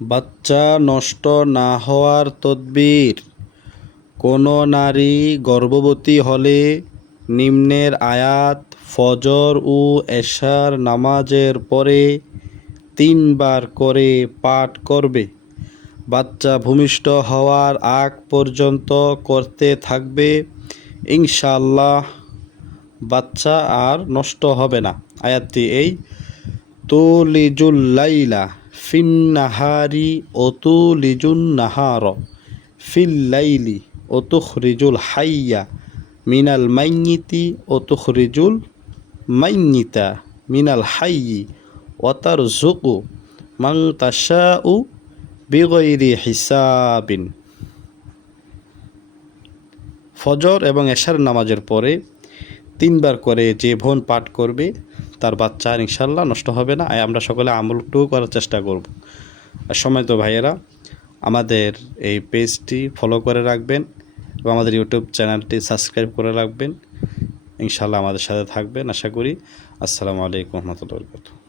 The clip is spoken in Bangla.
বাচ্চা নষ্ট না হওয়ার তদবির। কোনো নারী গর্ভবতী হলে নিম্নের আয়াত ফজর ও এশার নামাজের পরে 3 বার করে পাঠ করবে। বাচ্চা ভূমিষ্ঠ হওয়ার আগ পর্যন্ত করতে থাকবে। ইনশাআল্লাহ বাচ্চা আর নষ্ট হবে না। আয়াতটি এই: তুলিজুল লাইলা ফিন নাহারি ও তুলিজুন নাহার ফিল লাইলি ও তুখরিজুল হাইয়া মিনাল মাইয়িতি ও তুখরিজুল মাইয়িতা মিনাল হাইয়ি ওয়া তারযুকু মান তাশাউ বিগৈরি হিসাবিন। ফজর এবং এশার নামাজের পরে 3 বার করে যে বোন পাঠ করবে তার বাচ্চা ইনশাল্লাহ নষ্ট হবে না। আমরা সকলে আমলটুকু করার চেষ্টা করব। আর সময় তো ভাইয়েরা, আমাদের এই পেজটি ফলো করে রাখবেন এবং আমাদের ইউটিউব চ্যানেলটি সাবস্ক্রাইব করে রাখবেন। ইনশাল্লাহ আমাদের সাথে থাকবেন আশা করি। আসসালামু আলাইকুম ওয়া রাহমাতুল্লাহি ওয়া বারাকাতুহু।